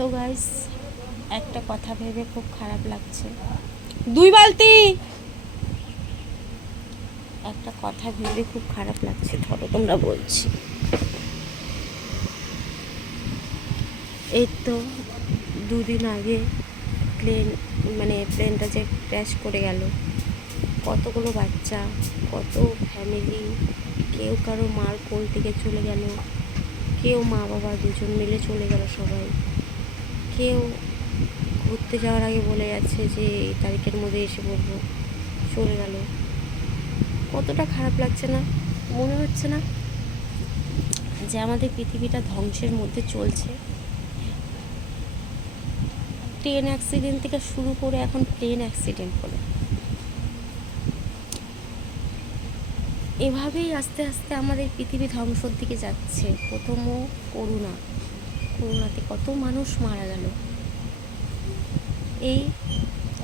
তো গাইস একটা কথা ভেবে খুব খারাপ লাগছে। দুই বালতি! একটা কথা ভেবে খুব খারাপ লাগছে, ধরো তোমরা বলছি। এই তো দুদিন আগে প্লেন মানে প্লেনটা যে ক্র্যাশ করে গেল। কতগুলো বাচ্চা, কত ফ্যামিলি কেউ কারও মার কোল থেকে চলে গেল, কেউ মা বাবা দুজন মিলে চলে গেল সবাই। কেউ ঘুরতে যাওয়ার আগে বলে যাচ্ছে যে, এই তারিখের মধ্যে এসে পড়ব। চলে গেল। কতটা খারাপ লাগছে না? মনে হচ্ছে না যে আমাদের পৃথিবীটা ধ্বংসের মধ্যে চলছে। ট্রেন অ্যাক্সিডেন্ট থেকে শুরু করে এখন প্লেন অ্যাক্সিডেন্ট হলো এভাবেই আস্তে আস্তে আমাদের পৃথিবী ধ্বংসর দিকে যাচ্ছে। প্রথমও করোনা করোনাতে কত মানুষ মারা গেল। এই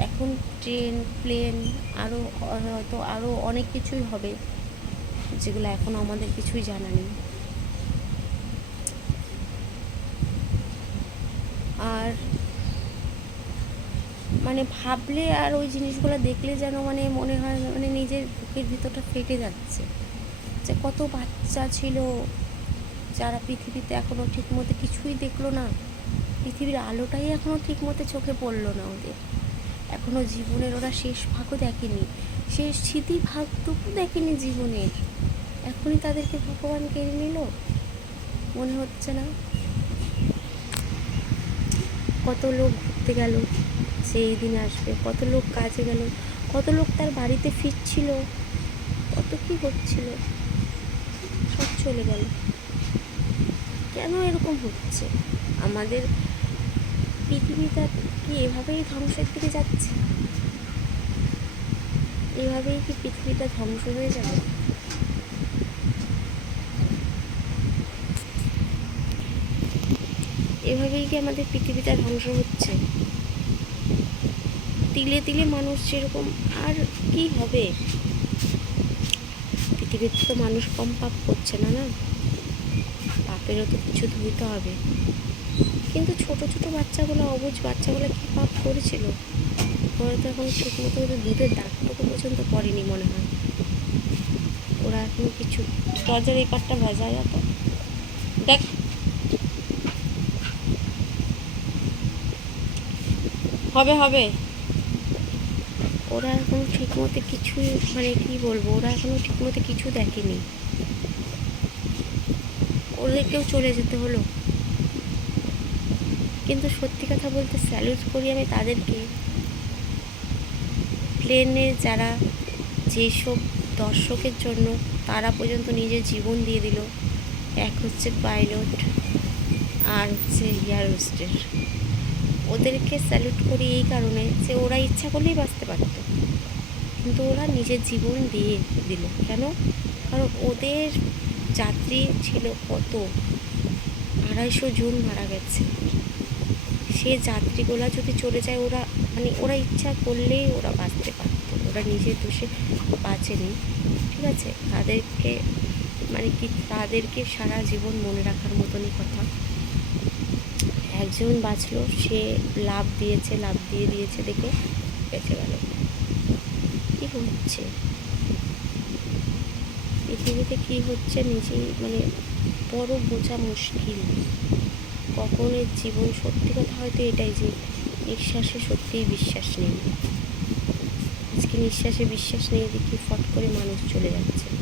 এখন ট্রেন, প্লেন আরও হয়তো আরও অনেক কিছুই হবে, যেগুলো এখন আমাদের কিছুই জানা নেই। আর মানে ভাবলে আর ওই জিনিসগুলো দেখলে যেন মানে মনে হয় মানে নিজের বুকের ভিতরটা ফেটে যাচ্ছে। যে কত বাচ্চা ছিল যারা পৃথিবীতে এখনও ঠিকমতো কিছুই দেখল না, পৃথিবীর আলোটাই এখনও ঠিকমতো চোখে পড়ল না ওদের। এখনও জীবনের ওরা শেষ ভাগও দেখেনি, শেষ স্মৃতি ভাগটুকু দেখেনি জীবনের। এখনই তাদেরকে ভগবান কেড়ে নিল। মনে হচ্ছে না? কত লোক ঘুরতে গেল সেই দিন আসবে, কত লোক কাজে গেল, কত লোক তার বাড়িতে ফিরছিল, কত কি হচ্ছিল সব চলে গেল। কেন এরকম হচ্ছে? আমাদের পৃথিবীটা কি এভাবেই ধ্বংসের দিকে যাচ্ছে? এভাবেই কি পৃথিবীটা ধ্বংস হয়ে যাবে? এভাবেই কি আমাদের পৃথিবীটা ধ্বংস হচ্ছে? তিলে তিলে মানুষ সেরকম আর কি হবে? পৃথিবীতে তো মানুষ কম পাপ করছে না না? পাপেরও তো কিছু ধুইতে হবে। কিন্তু ছোট ছোট বাচ্চাগুলো অবুঝ বাচ্চাগুলো কী পাপ করেছিল? ওরা তো এখন ঠিক মতো দুধের দাগটুকু পর্যন্ত পড়েনি মনে হয়। ওরা এখন কিছু দরজার এই পাটটা ভেজা যত দেখ। হবে হবে। ওরা এখন ঠিকমতো কিছুই মানে কি বলব, ওরা এখনও ঠিকমতো কিছু দেখেনি। ওদেরকেও চলে যেতে হলো। কিন্তু সত্যি কথা বলতে স্যালুট করি আমি তাদেরকে। প্লেনে যারা যেসব দর্শকের জন্য তারা পর্যন্ত নিজের জীবন দিয়ে দিল, এক হচ্ছে পাইলট আর হচ্ছে এয়ার হোস্টেস ওদেরকে স্যালুট করি এই কারণে যে ওরা ইচ্ছা করলেই বাঁচতে পারতো। কিন্তু ওরা নিজের জীবন দিয়ে দিল। কেন? কারণ ওদের যাত্রী ছিল কত? আড়াইশো জন মারা গেছে। সে যাত্রীগুলা যদি চলে যায়, ওরা মানে ওরা ইচ্ছা করলেই ওরা বাঁচতে পারতো। ওরা নিজের দোষে বাঁচেনি, ঠিক আছে? তাদেরকে মানে কি তাদেরকে সারা জীবন মনে রাখার মতনই কথা। একজন বাঁচলো, সে লাভ দিয়েছে, লাভ দিয়ে দিয়েছে দেখে বেঁচে গেল। কি হচ্ছে? পৃথিবীতে কি হচ্ছে নিজেই মানে বড় বোঝা মুশকিল। কখন জীবন সত্যি কথা হয়তো এটাই যে নিঃশ্বাসে সত্যিই বিশ্বাস নেই। আজকে নিঃশ্বাসে বিশ্বাস নেই, দেখি ফট করে মানুষ চলে যাচ্ছে।